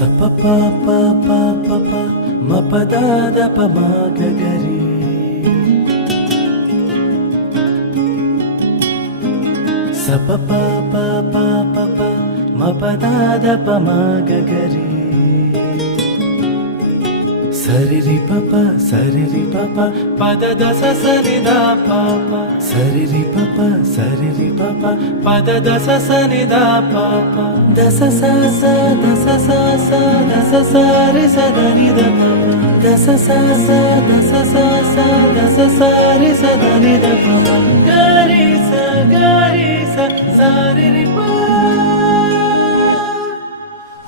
సప ప ప ప ప ప మ ప ద ద ప మ గ గ రి సప ప ప ప ప ప మ ప ద ద ప మ గ గ రి సరి రి ప ప సరి రి ప ప ప ద ద స స ని ద ప ప సరి రి ప ప సరి రి ప ప ప ద ద స స ని ద ప ప ద స స స ద స స స ద స స రి స ద ని ద ప ప ద స స స ద స స స ద స స రి స ద ని ద ప ప గ రి స స రి రి ప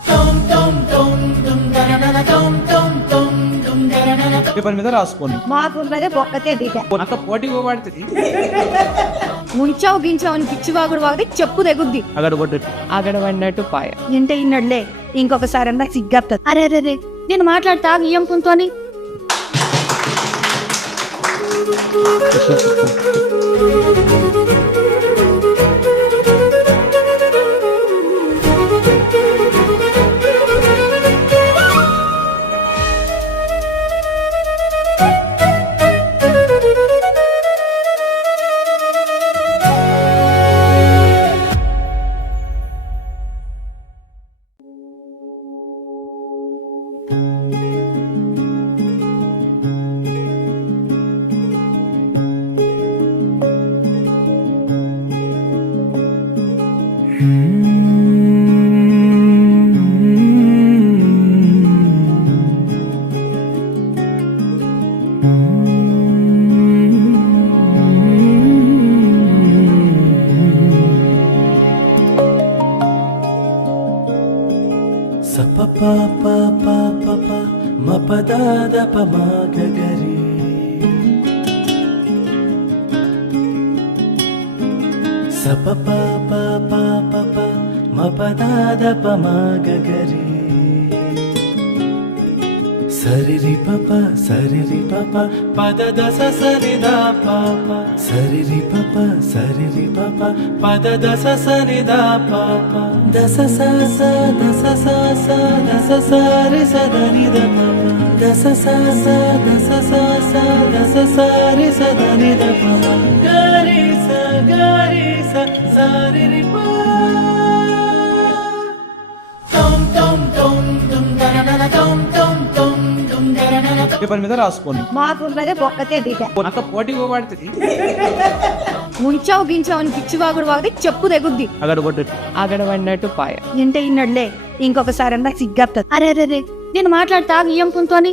tom tom tom dum da da da tom tom tom dum da da da paper మీద రాసుకోండి. మాకున్నదే ఒక్కతే దిట అంత పోటీ పోబడుతుంది. ముంచావు గించావు అని పిచ్చివాగుడు వాగితే చెప్పు తెగుద్ది. అగడ కొట్టు అగడ పడినట్టు పాయ. ఇంటే ఇన్నడులే ఇంకొకసారి అన్నా సిగ్గప్తుంది. అరే అరే రే నేను మాట్లాడతా ఇయ్యం పుంతోని సప ప ప ప ప ప మ ప ద ద ప మ గ గ రి సప ప ప ప ప ప మ ప ద ద ప మ గ గ రి సరి రి ప ప సరి రి ప ప ప ద ద స స ని ద ప ప సరి రి ప ప సరి రి ప ప ప ద ద స స ని ద ప ప ద స స స ద స స స ద స స రి స ద ని ద ప ప ద స స స ద స స స ద స స రి స ద ని ద ప ప గ రి స స రి రి ప tom tom tom dum da da da tom tom tom dum da da da paper మీద రాసుకోండి. మాకున్నదే ఒక్కతే దిట అంత పోటీ పోబడుతుంది. ముంచావు గించావు అని పిచ్చివాగుడు వాగితే చెప్పు తెగుద్ది. అగడ కొట్టు అగడ పడినట్టు పాయ. ఇంటే ఇన్నడులే ఇంకొకసారి అన్నా సిగ్గప్తుంది. అరే అరే రే నేను మాట్లాడతా ఇయ్యం పుంతోని